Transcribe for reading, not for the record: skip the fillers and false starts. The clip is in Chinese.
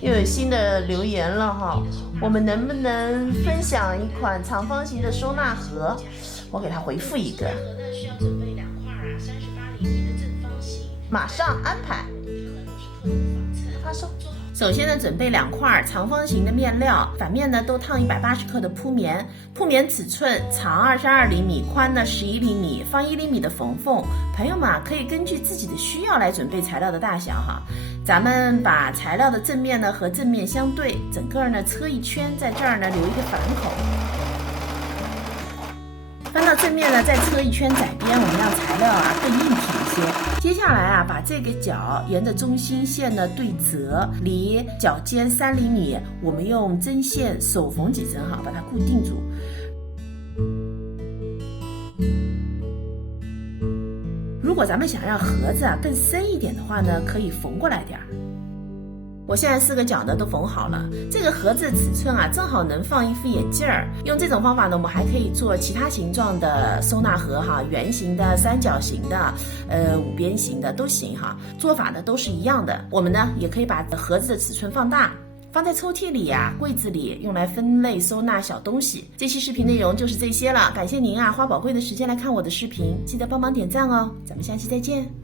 又有新的留言了哈，我们能不能分享一款长方形的收纳盒？我给他回复一个，需要准备2块38厘米的正方形，马上安排。发送。首先呢，准备2块长方形的面料，反面呢都烫180克的铺棉，铺棉尺寸长22厘米，宽呢11厘米，放1厘米的缝缝。朋友们可以根据自己的需要来准备材料的大小哈。咱们把材料的正面呢和正面相对，整个呢车一圈，在这儿呢留一个反口。翻到正面呢，再车一圈窄边，我们让材料更硬挺一些。接下来把这个角沿着中心线呢对折，离角尖3厘米，我们用针线手缝几针把它固定住。如果咱们想让盒子更深一点的话呢，可以缝过来点儿。我现在4个角呢都缝好了，这个盒子的尺寸正好能放一副眼镜儿。用这种方法呢，我们还可以做其他形状的收纳盒圆形的、三角形的、5边形的都行做法呢都是一样的。我们呢也可以把盒子的尺寸放大，放在抽屉里柜子里，用来分类收纳小东西。这期视频内容就是这些了，感谢您花宝贵的时间来看我的视频，记得帮忙点赞哦。咱们下期再见。